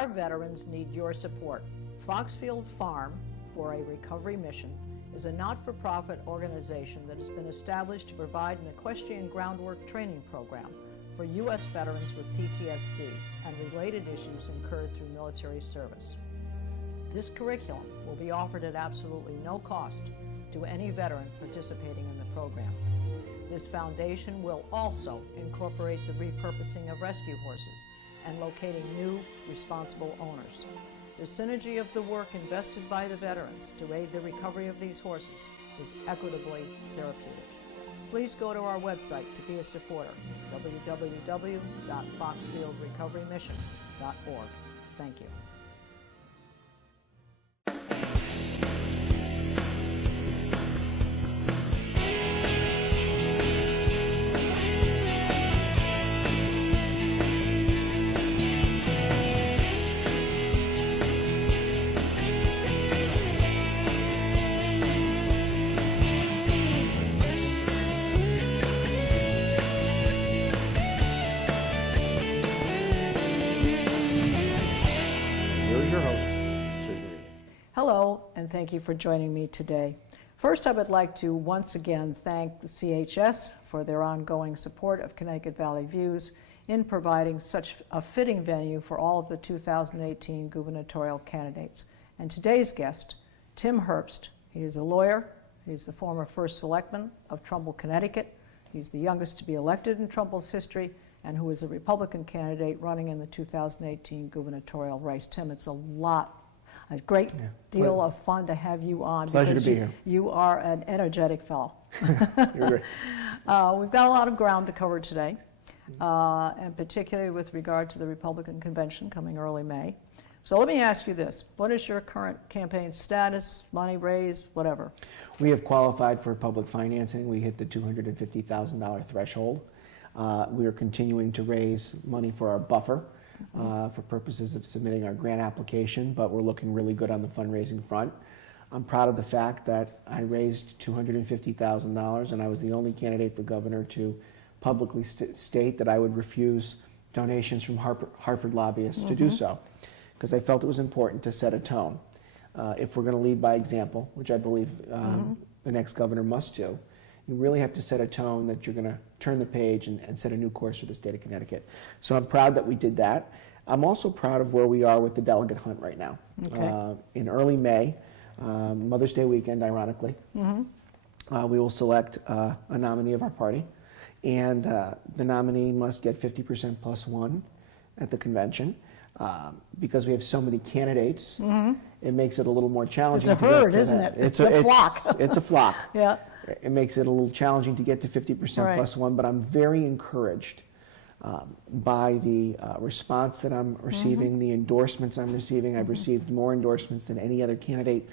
Our veterans need your support. Foxfield Farm for a Recovery Mission is a not-for-profit organization that has been established to provide an equestrian groundwork training program for U.S. veterans with PTSD and related issues incurred through military service. This curriculum will be offered at absolutely no cost to any veteran participating in the program. This foundation will also incorporate the repurposing of rescue horses and locating new, responsible owners. The synergy of the work invested by the veterans to aid the recovery of these horses is equitably therapeutic. Please go to our website to be a supporter, www.foxfieldrecoverymission.org. Thank you. Hello, and thank you for joining me today. First, I would like to once again thank the CHS for their ongoing support of Connecticut Valley Views in providing such a fitting venue for all of the 2018 gubernatorial candidates. And today's guest, Tim Herbst. He is a lawyer. He's the former first selectman of Trumbull, Connecticut. He's the youngest to be elected in Trumbull's history, and who is a Republican candidate running in the 2018 gubernatorial race. Tim, it's a great deal of fun to have you on. Pleasure to be here. You are an energetic fellow. You're great. We've got a lot of ground to cover today, and particularly with regard to the Republican convention coming early May. So let me ask you this. What is your current campaign status, money raised, whatever? We have qualified for public financing. We hit the $250,000 threshold. We are continuing to raise money for our buffer. For purposes of submitting our grant application, but we're looking really good on the fundraising front. I'm proud of the fact that I raised $250,000, and I was the only candidate for governor to publicly state that I would refuse donations from Hartford lobbyists to do so, because I felt it was important to set a tone. If we're going to lead by example, which I believe the next governor must do, you really have to set a tone that you're going to turn the page and set a new course for the state of Connecticut. So I'm proud that we did that. I'm also proud of where we are with the delegate hunt right now. Okay. In early May, Mother's Day weekend, ironically, we will select a nominee of our party, and the nominee must get 50% plus one at the convention. Because we have so many candidates, it makes it a little more challenging. It's a herd, isn't it? It's a flock. It's a flock. Yeah. It makes it a little challenging to get to 50% plus one, but I'm very encouraged by the response that I'm receiving, the endorsements I'm receiving. I've received more endorsements than any other candidate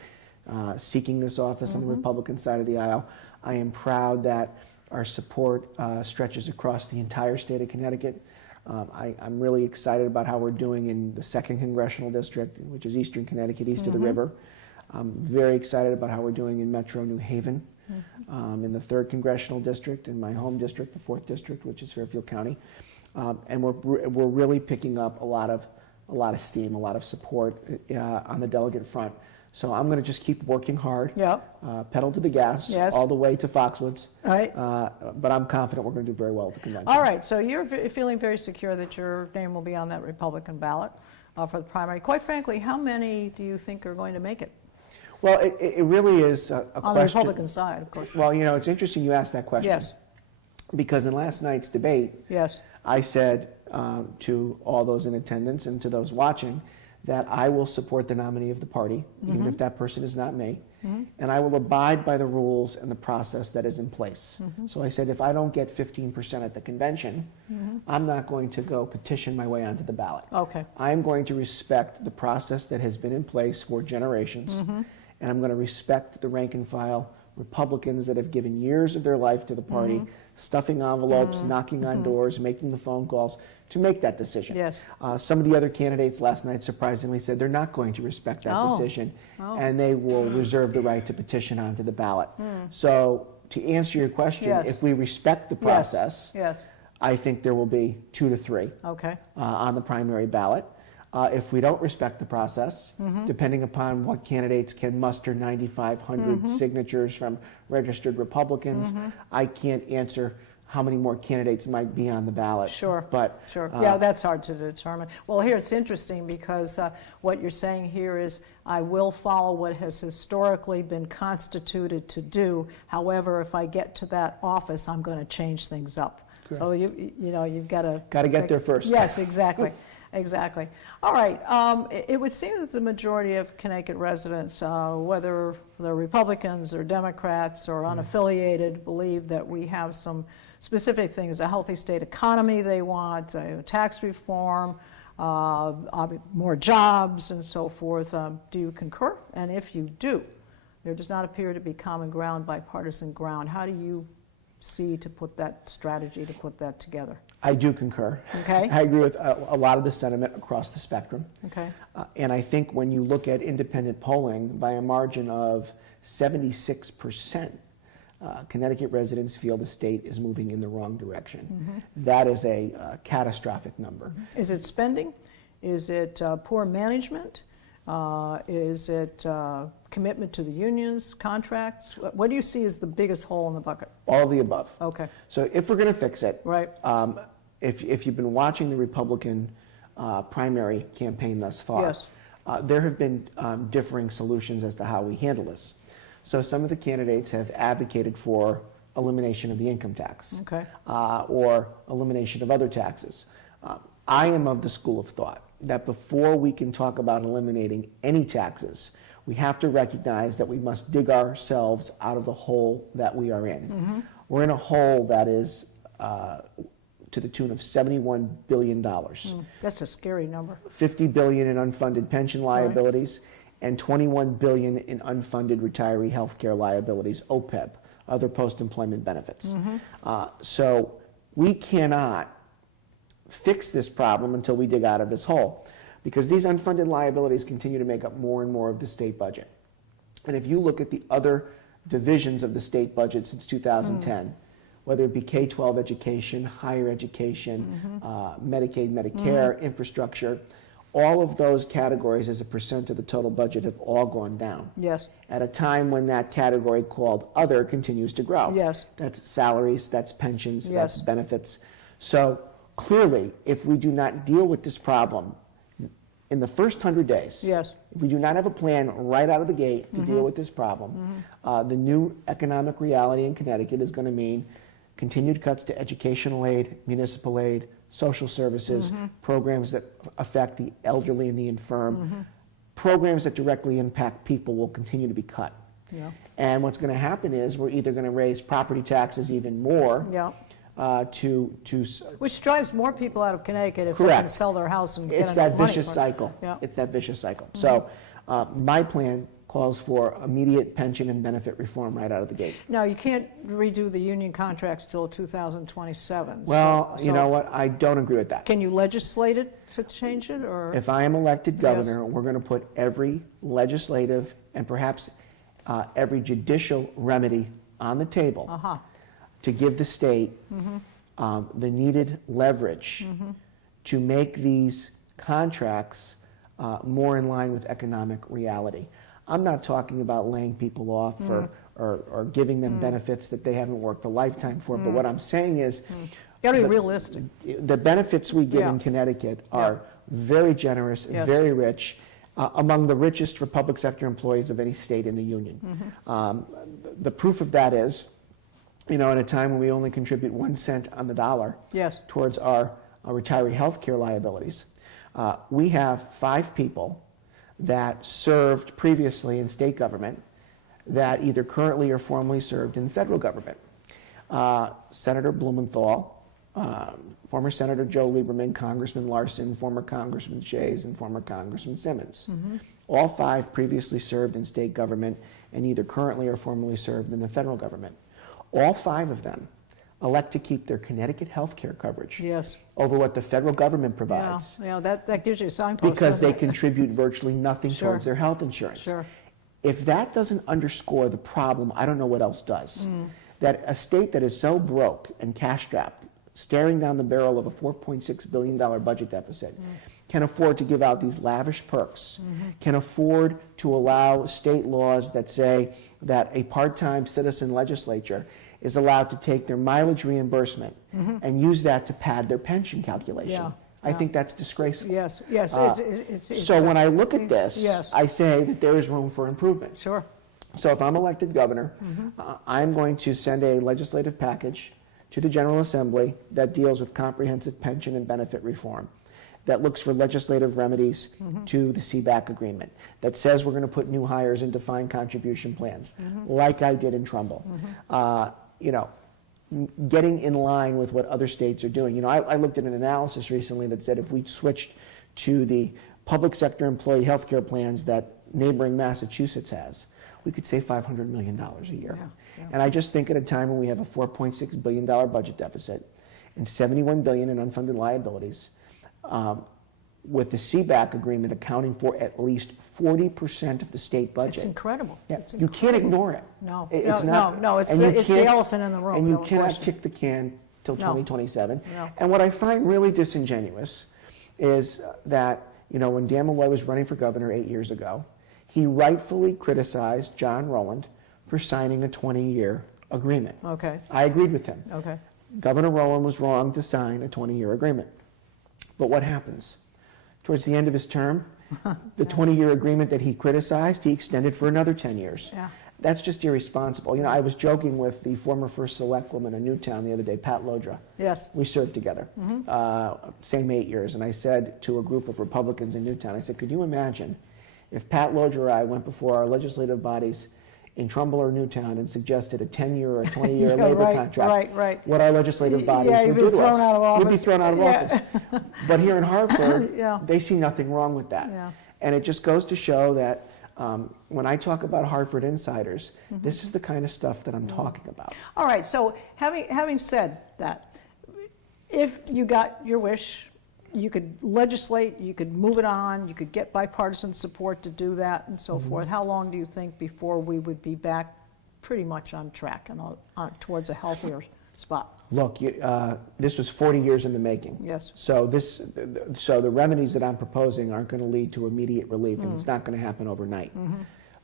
seeking this office on the Republican side of the aisle. I am proud that our support stretches across the entire state of Connecticut. I'm really excited about how we're doing in the 2nd Congressional District, which is Eastern Connecticut, east of the river. I'm very excited about how we're doing in Metro New Haven, in the 3rd Congressional District, in my home district, the 4th District, which is Fairfield County. And we're really picking up a lot of steam, a lot of support on the delegate front. So I'm going to just keep working hard, pedal to the gas, all the way to Foxwoods. All right. But I'm confident we're going to do very well at the convention. All right. So you're feeling very secure that your name will be on that Republican ballot for the primary. Quite frankly, how many do you think are going to make it? Well, it really is a question. On the Republican side, of course. Well, you know, it's interesting you asked that question. Yes. Because in last night's debate, I said to all those in attendance and to those watching that I will support the nominee of the party, even if that person is not me, and I will abide by the rules and the process that is in place. So I said, if I don't get 15% at the convention, I'm not going to go petition my way onto the ballot. Okay. I'm going to respect the process that has been in place for generations, and I'm going to respect the rank and file Republicans that have given years of their life to the party, stuffing envelopes, knocking on doors, making the phone calls to make that decision. Yes. Some of the other candidates last night surprisingly said they're not going to respect that decision, and they will reserve the right to petition onto the ballot. So to answer your question, if we respect the process, I think there will be 2 to 3 on the primary ballot. If we don't respect the process, depending upon what candidates can muster 9,500 signatures from registered Republicans, I can't answer how many more candidates might be on the ballot. Sure. But sure. Yeah, that's hard to determine. Well, here it's interesting because what you're saying here is I will follow what has historically been constituted to do. However, if I get to that office, I'm going to change things up. Correct. So you've got to get there first. Yes, exactly. Exactly. All right. It would seem that the majority of Connecticut residents, whether they're Republicans or Democrats or unaffiliated, believe that we have some specific things: a healthy state economy they want, tax reform, more jobs, and so forth. Do you concur? And if you do, there does not appear to be common ground, bipartisan ground. How do you see to put that strategy, to put that together? I do concur. Okay. I agree with a lot of the sentiment across the spectrum. Okay. And I think when you look at independent polling, by a margin of 76%, Connecticut residents feel the state is moving in the wrong direction. That is a catastrophic number. Is it spending? Is it poor management? Is it commitment to the unions, contracts? What do you see as the biggest hole in the bucket? All of the above. Okay. So if we're going to fix it, right. If you've been watching the Republican primary campaign thus far, yes. There have been differing solutions as to how we handle this. So some of the candidates have advocated for elimination of the income tax, okay. Or elimination of other taxes. I am of the school of thought that before we can talk about eliminating any taxes, we have to recognize that we must dig ourselves out of the hole that we are in. We're in a hole that is to the tune of $71 billion. That's a scary number. $50 billion in unfunded pension liabilities, right, and $21 billion in unfunded retiree health care liabilities, OPEB, other post-employment benefits. So we cannot fix this problem until we dig out of this hole, because these unfunded liabilities continue to make up more and more of the state budget. And if you look at the other divisions of the state budget since 2010, whether it be K-12 education, higher education, Medicaid, Medicare, infrastructure, all of those categories as a percent of the total budget have all gone down. Yes. At a time when that category called other continues to grow. Yes. That's salaries, that's pensions, yes, that's benefits. So clearly, if we do not deal with this problem in the first 100 days, yes, if we do not have a plan right out of the gate to deal with this problem, the new economic reality in Connecticut is going to mean continued cuts to educational aid, municipal aid, social services, programs that affect the elderly and the infirm, programs that directly impact people will continue to be cut. Yeah. And what's going to happen is we're either going to raise property taxes even more, yeah, which drives more people out of Connecticut if correct, they can sell their house and it's get that enough vicious money. cycle. Yeah. It's that vicious cycle. So my plan calls for immediate pension and benefit reform right out of the gate. Now, you can't redo the union contracts till 2027. Well, so you know what? I don't agree with that. Can you legislate it to change it? Or if I am elected governor, yes, we're going to put every legislative and perhaps every judicial remedy on the table to give the state the needed leverage to make these contracts more in line with economic reality. I'm not talking about laying people off or giving them benefits that they haven't worked a lifetime for, but what I'm saying is you got to be realistic. The benefits we give in Connecticut are very generous, very rich, among the richest for public sector employees of any state in the union. The proof of that is, in a time when we only contribute 1 cent on the dollar towards our retiree health care liabilities, we have 5 people that served previously in state government that either currently or formerly served in federal government. Senator Blumenthal, former Senator Joe Lieberman, Congressman Larson, former Congressman Shays, and former Congressman Simmons. All 5 previously served in state government and either currently or formerly served in the federal government. All 5 of them elect to keep their Connecticut health care coverage over what the federal government provides. Yeah, that gives you a signpost. Because they contribute virtually nothing towards their health insurance. If that doesn't underscore the problem, I don't know what else does. That a state that is so broke and cash-strapped, staring down the barrel of a $4.6 billion budget deficit, can afford to give out these lavish perks, can afford to allow state laws that say that a part-time citizen legislature is allowed to take their mileage reimbursement and use that to pad their pension calculation. Yeah. I think that's disgraceful. Yes, yes. So when I look at this, yes. I say that there is room for improvement. Sure. So if I'm elected governor, I'm going to send a legislative package to the General Assembly that deals with comprehensive pension and benefit reform, that looks for legislative remedies to the CBAC agreement, that says we're going to put new hires in defined contribution plans, like I did in Trumbull. You know, getting in line with what other states are doing. You know, I looked at an analysis recently that said if we switched to the public sector employee health care plans that neighboring Massachusetts has, we could save $500 million a year. And I just think at a time when we have a $4.6 billion budget deficit and $71 billion in unfunded liabilities, with the CBAC agreement accounting for at least 40% of the state budget. It's incredible. Yeah, It's you can't ignore it. No, It's no, not, no, it's and you the can't- elephant in the room. And you no cannot question. kick the can till No. 2027. No. And what I find really disingenuous is that, you know, when Dan Malloy was running for governor 8 years ago, he rightfully criticized John Rowland for signing a 20-year agreement. Okay, I agreed with him. okay. Governor Rowland was wrong to sign a 20-year agreement. But what happens? Towards the end of his term, the 20-year agreement that he criticized, he extended for another 10 years. Yeah. That's just irresponsible. You know, I was joking with the former first selectwoman in Newtown the other day, Pat Lodra. Yes. We served together, same 8 years. And I said to a group of Republicans in Newtown, I said, could you imagine if Pat Lodra or I went before our legislative bodies in Trumbull or Newtown and suggested a 10-year or a 20-year Yeah, labor right, contract, right. what our legislative bodies Yeah, would you'd do be to thrown us. out of We'd be office. thrown out of Yeah. office. But here in Hartford, Yeah. they see nothing wrong with that. Yeah. And it just goes to show that when I talk about Hartford insiders, this is the kind of stuff that I'm talking about. All right, so having said that, if you got your wish, you could legislate, you could move it on, you could get bipartisan support to do that and so forth. How long do you think before we would be back pretty much on track and towards a healthier spot? Look, this was 40 years in the making. Yes. So the remedies that I'm proposing aren't going to lead to immediate relief, and it's not going to happen overnight.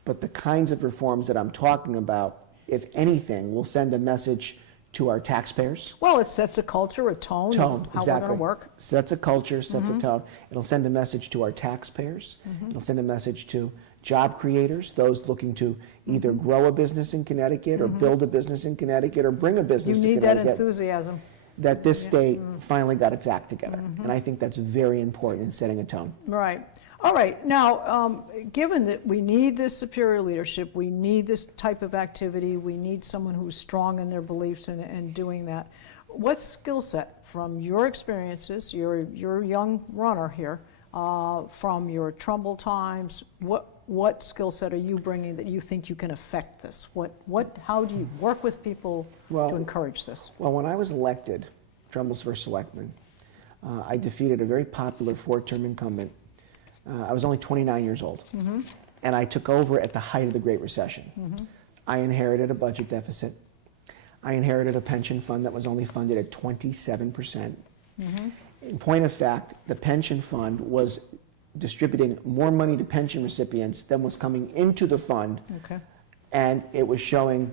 But the kinds of reforms that I'm talking about, if anything, will send a message to our taxpayers. Well, it sets a culture, a tone, of how Exactly. we're going to work. Sets a culture, sets a tone. It'll send a message to our taxpayers. It'll send a message to job creators, those looking to either grow a business in Connecticut or build a business in Connecticut or bring a You business to need that Connecticut. enthusiasm. That this state finally got its act together. And I think that's very important in setting a tone. Right. All right. Now, given that we need this superior leadership, we need this type of activity, we need someone who's strong in their beliefs and doing that, what skill set from your experiences, you're a young runner here, from your Trumbull times, what skill set are you bringing that you think you can affect this? How do you work with people to encourage this? Well, when I was elected, Trumbull's first selectman, I defeated a very popular four-term incumbent. I was only 29 years old, and I took over at the height of the Great Recession. I inherited a budget deficit. I inherited a pension fund that was only funded at 27%. In point of fact, the pension fund was distributing more money to pension recipients than was coming into the fund, and it was showing,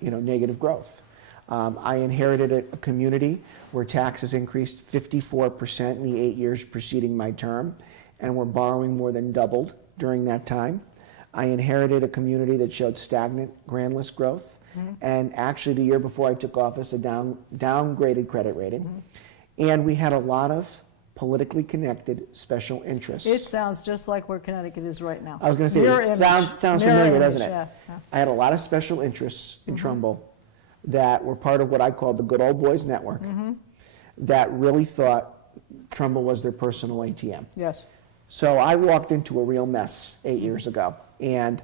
negative growth. I inherited a community where taxes increased 54% in the 8 years preceding my term, and were borrowing more than doubled during that time. I inherited a community that showed stagnant grand list growth, and actually the year before I took office, a downgraded credit rating. And we had a lot of politically connected special interests. It sounds just like where Connecticut is right now. I was going to say, Mirror it image. sounds Mirror familiar, image, doesn't it? yeah. I had a lot of special interests in Trumbull that were part of what I called the Good Old Boys Network, that really thought Trumbull was their personal ATM. Yes. So I walked into a real mess 8 years ago. And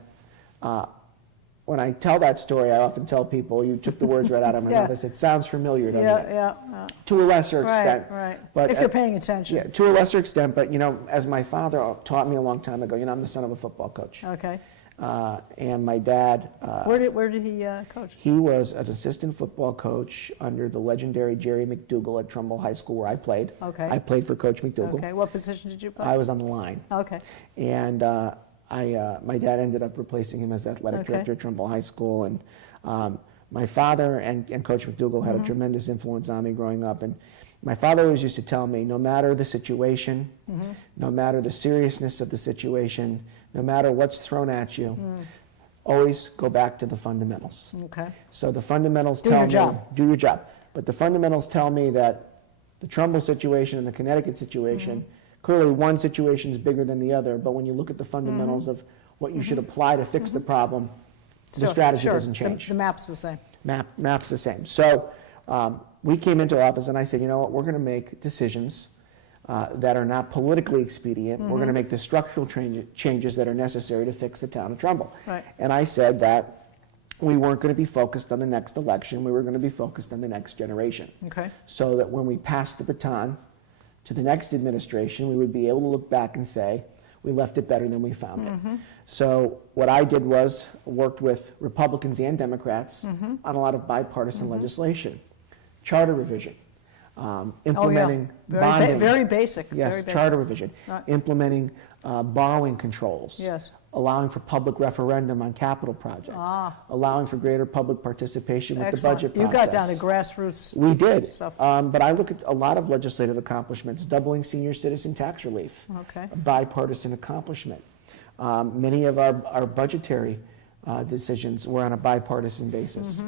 when I tell that story, I often tell people, you took the words right out of my mouth. I said, it sounds familiar, doesn't it? Yeah. To a lesser extent. Right. But If you're paying attention. Yeah, to a lesser extent. But, as my father taught me a long time ago, I'm the son of a football coach. Okay. And my dad... Where did he coach? He was an assistant football coach under the legendary Jerry McDougal at Trumbull High School, where I played. Okay. I played for Coach McDougal. Okay. What position did you play? I was on the line. Okay. And my dad ended up replacing him as athletic director at Trumbull High School. And my father and Coach McDougal had a tremendous influence on me growing up. And my father always used to tell me, no matter the situation, no matter the seriousness of the situation, no matter what's thrown at you, always go back to the fundamentals. Okay. So the fundamentals Do tell your me, job. do your job. But the fundamentals tell me that the Trumbull situation and the Connecticut situation, clearly one situation is bigger than the other, but when you look at the fundamentals of what you should apply to fix the problem, the strategy doesn't change. The map's the same. Map's the same. So we came into office and I said, you know what, we're going to make decisions that are not politically expedient. We're going to make the structural changes that are necessary to fix the town of Trumbull. Right. And I said that we weren't going to be focused on the next election. We were going to be focused on the next generation. Okay. So that when we passed the baton to the next administration, we would be able to look back and say, we left it better than we found it. So what I did was worked with Republicans and Democrats on a lot of bipartisan legislation. Charter revision. Implementing bonding. Very basic. Yes, very basic. charter revision. Right. Implementing borrowing controls. Yes. Allowing for public referendum on capital projects. Allowing for greater public participation with the budget process. You got down to grassroots We did. stuff. But I look at a lot of legislative accomplishments. Doubling senior citizen tax relief. Okay. A bipartisan accomplishment. Many of our budgetary decisions were on a bipartisan basis.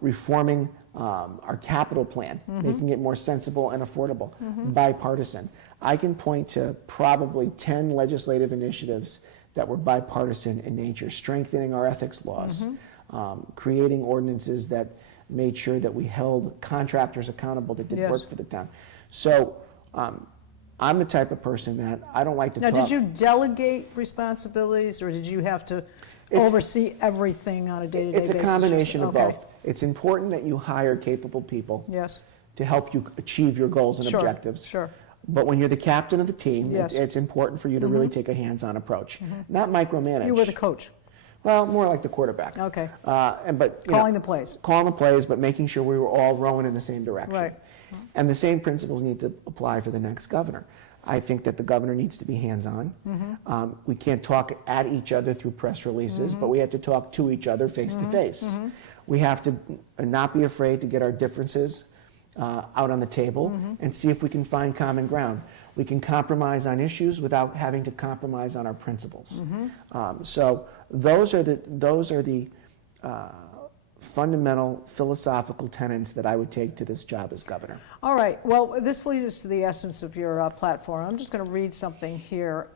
Reforming our capital plan, making it more sensible and affordable, bipartisan. I can point to probably 10 legislative initiatives that were bipartisan in nature, strengthening our ethics laws, creating ordinances that made sure that we held contractors accountable that did work for the town. So I'm the type of person that I don't like to talk. Now, did you delegate responsibilities, or did you have to oversee everything on a day-to-day basis? It's a combination of both. It's important that you hire capable people to help you achieve your goals and objectives. Sure. But when you're the captain of the team, Yes. it's important for you to really take a hands-on approach, not micromanage. You were the coach. Well, more like the quarterback. Okay. But Calling the plays. Calling the plays, but making sure we were all rowing in the same direction. Right. And the same principles need to apply for the next governor. I think that the governor needs to be hands-on. We can't talk at each other through press releases, but we have to talk to each other face-to-face. We have to not be afraid to get our differences out on the table and see if we can find common ground. We can compromise on issues without having to compromise on our principles. So those are the fundamental philosophical tenets that I would take to this job as governor. All right. Well, this leads us to the essence of your platform. I'm just going to read something here.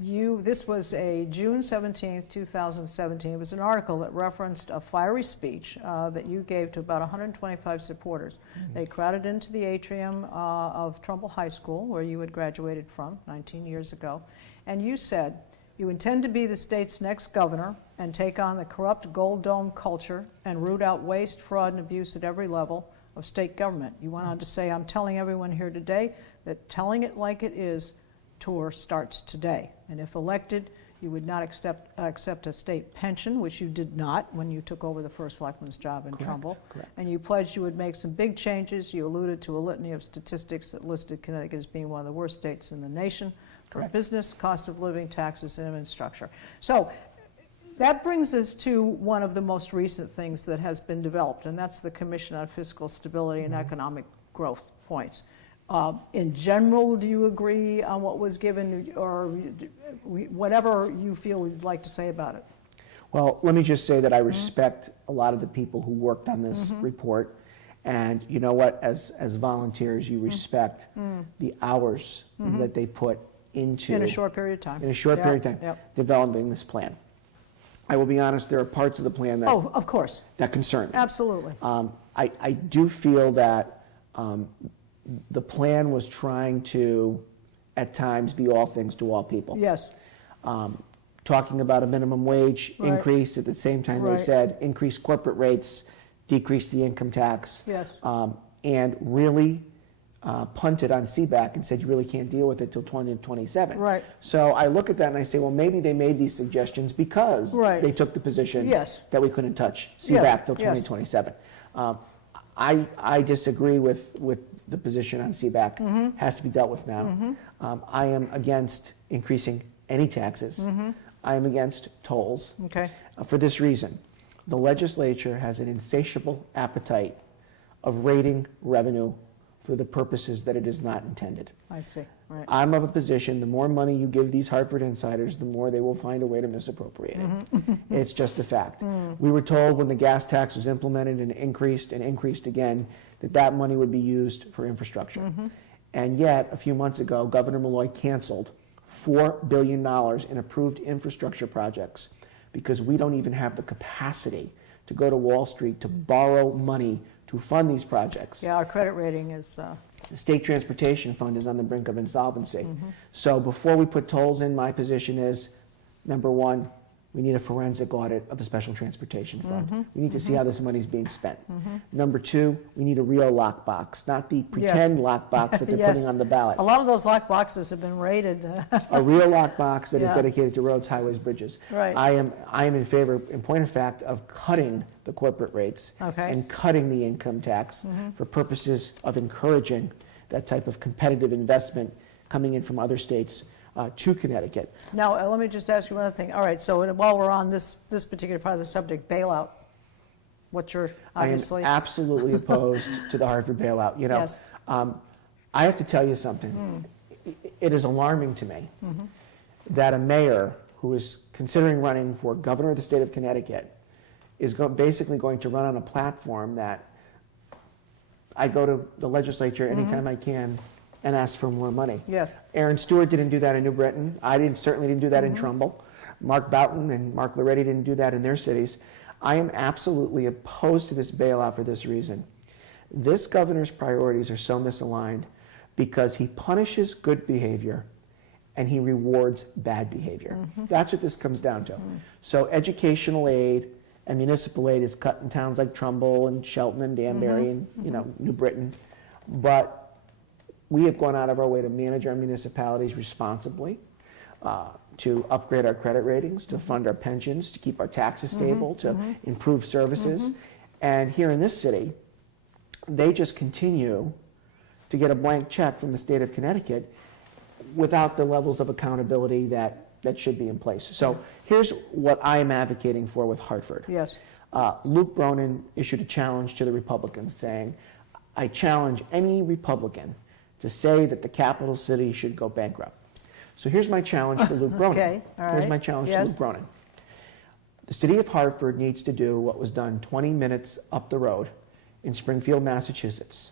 This was a June 17, 2017. It was an article that referenced a fiery speech that you gave to about 125 supporters. They crowded into the atrium of Trumbull High School, where you had graduated from 19 years ago. And you said, you intend to be the state's next governor and take on the corrupt gold dome culture and root out waste, fraud, and abuse at every level of state government. You went on to say, I'm telling everyone here today that telling it like it is tour starts today. And if elected, you would not accept a state pension, which you did not when you took over the first selectman's job in Trumbull. Correct. And you pledged you would make some big changes. You alluded to a litany of statistics that listed Connecticut as being one of the worst states in the nation for Correct. business, cost of living, taxes, and infrastructure. So that brings us to one of the most recent things that has been developed, and that's the Commission on Fiscal Stability and Economic Growth points. In general, do you agree on what was given, or whatever you feel you'd like to say about it? Well, let me just say that I respect a lot of the people who worked on this report. And you know what, as volunteers, you respect the hours that they put into... In a short period of time. In a short period of time, developing this plan. I will be honest, there are parts of the plan that... Oh, of course. That concern me. Absolutely. I do feel that the plan was trying to, at times, be all things to all people. Yes. Talking about a minimum wage increase, at the same time they said increase corporate rates, decrease the income tax. Yes. And really punted on CBAC and said you really can't deal with it till 2027. Right. So I look at that and I say, well, maybe they made these suggestions because Right. they took the position Yes. that we couldn't touch CBAC Yes, till yes. 2027. I disagree with the position on CBAC. Mm-hmm. Has to be dealt with now. I am against increasing any taxes. I am against tolls. Okay. For this reason, the legislature has an insatiable appetite of raiding revenue for the purposes that it is not intended. I see. Right. I'm of a position, the more money you give these Hartford insiders, the more they will find a way to misappropriate it. It's just a fact. We were told when the gas tax was implemented and increased again, that that money would be used for infrastructure. And yet, a few months ago, Governor Malloy canceled $4 billion in approved infrastructure projects because we don't even have the capacity to go to Wall Street to borrow money to fund these projects. Yeah, our credit rating is, The State Transportation Fund is on the brink of insolvency. So before we put tolls in, my position is, number one, we need a forensic audit of the Special Transportation Fund. We need to see how this money is being spent. Number two, we need a real lockbox, not the pretend lockbox that they're Yes. putting on the ballot. a lot of those lock boxes have been raided. A real lockbox that is Yeah. dedicated to roads, highways, bridges. Right. I am in favor, in point of fact, of cutting the corporate rates Okay. and cutting the income tax for purposes of encouraging that type of competitive investment coming in from other states to Connecticut. Now, let me just ask you one other thing. All right, so while we're on this particular part of the subject, bailout, what's your, obviously? I am absolutely opposed to the Hartford bailout. You know, Yes. I have to tell you something. It is alarming to me that a mayor who is considering running for governor of the state of Connecticut is basically going to run on a platform that I go to the legislature anytime I can and ask for more money. Yes. Aaron Stewart didn't do that in New Britain. I certainly didn't do that in Trumbull. Mark Boughton and Mark Loretti didn't do that in their cities. I am absolutely opposed to this bailout for this reason. This governor's priorities are so misaligned because he punishes good behavior and he rewards bad behavior. That's what this comes down to. So educational aid and municipal aid is cut in towns like Trumbull and Shelton and Danbury and New Britain. But we have gone out of our way to manage our municipalities responsibly, to upgrade our credit ratings, to fund our pensions, to keep our taxes stable, to improve services. And here in this city, they just continue to get a blank check from the state of Connecticut without the levels of accountability that should be in place. So here's what I am advocating for with Hartford. Yes. Luke Bronin issued a challenge to the Republicans saying, I challenge any Republican to say that the capital city should go bankrupt. So here's my challenge to Luke Bronin. Okay, all right. Here's my challenge to Yes. Luke Bronin. The city of Hartford needs to do what was done 20 minutes up the road in Springfield, Massachusetts.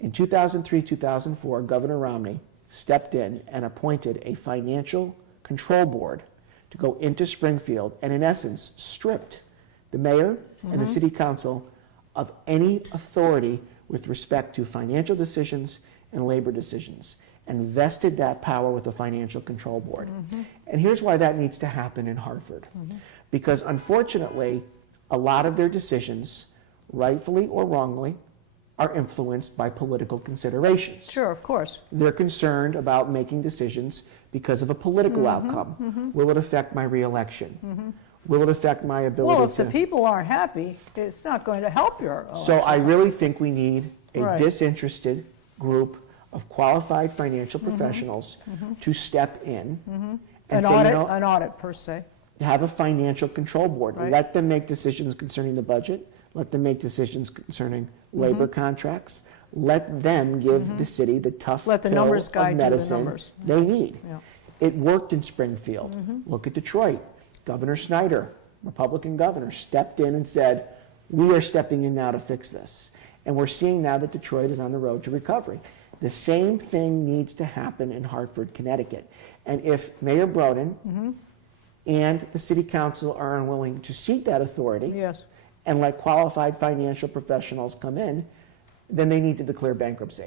In 2003-2004, Governor Romney stepped in and appointed a financial control board to go into Springfield and, in essence, stripped the mayor and the city council of any authority with respect to financial decisions and labor decisions, and vested that power with the financial control board. And here's why that needs to happen in Hartford. Because unfortunately, a lot of their decisions, rightfully or wrongly, are influenced by political considerations. Sure, of course. They're concerned about making decisions because of a political outcome. Will it affect my reelection? Will it affect my ability Well, if to... the people aren't happy, it's not going to help your So I elections. really think we need a Right. disinterested group of qualified financial professionals to step in and An say, audit, you know, an audit per se. have a financial control board. Right. Let them make decisions concerning the budget. Let them make decisions concerning labor contracts. Let them give the city the tough Let the pill numbers of guide you the medicine numbers. they need. Yeah. It worked in Springfield. Look at Detroit. Governor Snyder, Republican governor, stepped in and said, we are stepping in now to fix this. And we're seeing now that Detroit is on the road to recovery. The same thing needs to happen in Hartford, Connecticut. And if Mayor Broden and the city council are unwilling to seek that authority Yes. and let qualified financial professionals come in, then they need to declare bankruptcy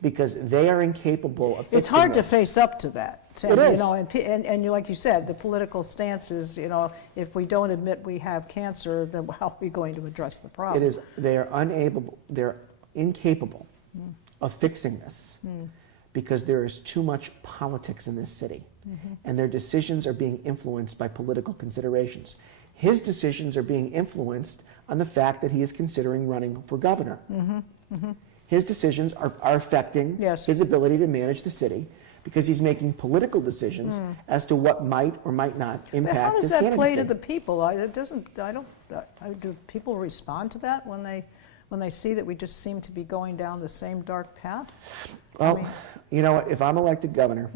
because they are incapable of fixing It's hard to this. face up to that. Tim, It is. You know, and like you said, the political stances, you know, if we don't admit we have cancer, then how are we going to address the problem? It is, they are unable, they're incapable of fixing this because there is too much politics in this city, and their decisions are being influenced by political considerations. His decisions are being influenced on the fact that he is considering running for governor. His decisions are affecting his ability to manage the city because he's making political decisions as to what might or might not impact his candidacy. How does that play to the people? Do people respond to that when they see that we just seem to be going down the same dark path? Well, you know, if I'm elected governor,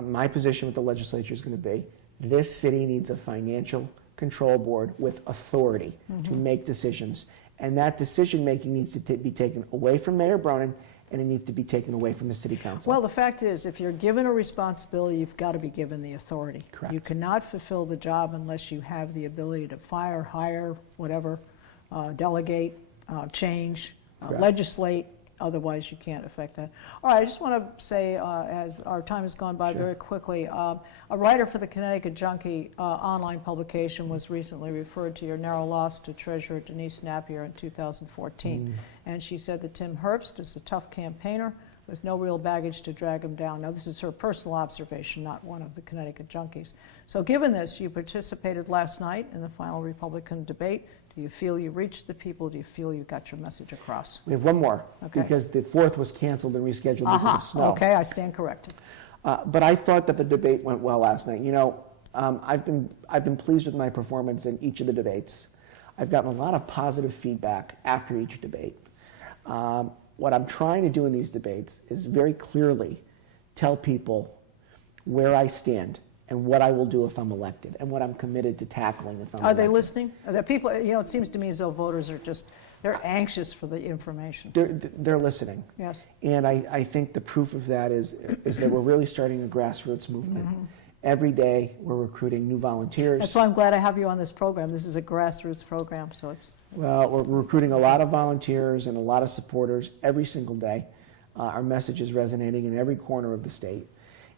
my position with the legislature is going to be, this city needs a financial control board with authority to make decisions. And that decision-making needs to be taken away from Mayor Bronin, and it needs to be taken away from the city council. Well, the fact is, if you're given a responsibility, you've got to be given the authority. Correct. You cannot fulfill the job unless you have the ability to fire, hire, whatever, delegate, change, legislate. Otherwise, you can't affect that. All right, I just want to say, as our time has gone by very quickly, a writer for the Connecticut Junkie online publication was recently referred to your narrow loss to Treasurer Denise Napier in 2014. And she said that Tim Herbst is a tough campaigner with no real baggage to drag him down. Now, this is her personal observation, not one of the Connecticut Junkies. So given this, you participated last night in the final Republican debate. Do you feel you reached the people? Do you feel you got your message across? We have one more, because the fourth was canceled and rescheduled because of snow. Okay, I stand corrected. But I thought that the debate went well last night. You know, I've been pleased with my performance in each of the debates. I've gotten a lot of positive feedback after each debate. What I'm trying to do in these debates is very clearly tell people where I stand and what I will do if I'm elected, and what I'm committed to tackling if I'm elected. Are they listening? Are there people, you know, it seems to me as though voters are just, they're anxious for the information. They're listening. Yes. And I think the proof of that is that we're really starting a grassroots movement. Every day we're recruiting new volunteers. That's why I'm glad I have you on this program. This is a grassroots program, so it's... Well, we're recruiting a lot of volunteers and a lot of supporters every single day. Our message is resonating in every corner of the state.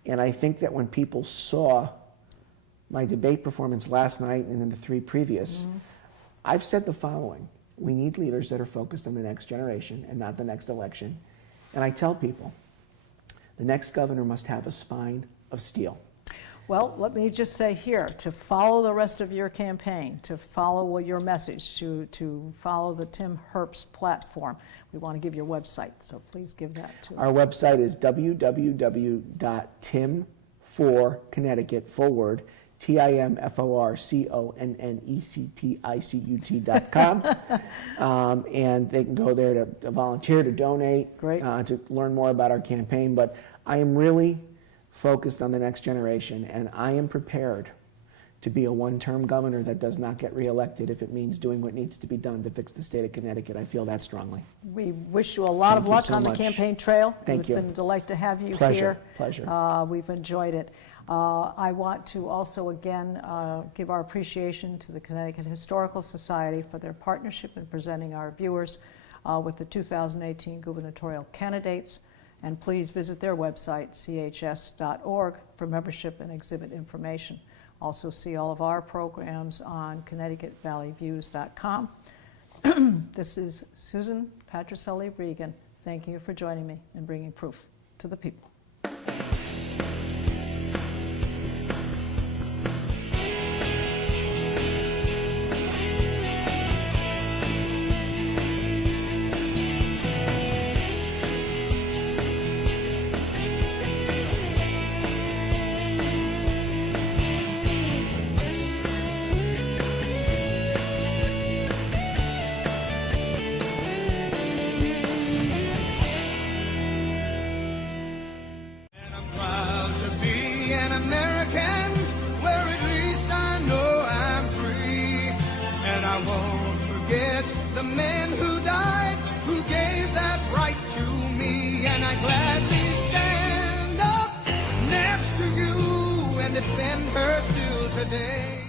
And I think that when people saw my debate performance last night and in the three previous, I've said the following: we need leaders that are focused on the next generation and not the next election. And I tell people, the next governor must have a spine of steel. Well, let me just say here, to follow the rest of your campaign, to follow your message, to follow the Tim Herbst platform, we want to give your website, so please give that to us. Our website is www.tim4Connecticut, full word, TIM4CONNECTICUT.com. And they can go there to volunteer, to donate, to learn more about our campaign. But I am really focused on the next generation, and I am prepared to be a one-term governor that does not get reelected if it means doing what needs to be done to fix the state of Connecticut. I feel that strongly. We wish you a lot of luck on the campaign trail. Thank you. It's been a delight to have you here. Pleasure. We've enjoyed it. I want to also again give our appreciation to the Connecticut Historical Society for their partnership in presenting our viewers with the 2018 gubernatorial candidates. And please visit their website, chs.org, for membership and exhibit information. Also see all of our programs on ConnecticutValleyViews.com. This is Susan Patricelli-Regan. Thank you for joining me and bringing proof to the people. The men who died, who gave that right to me, and I gladly stand up next to you and defend her still today.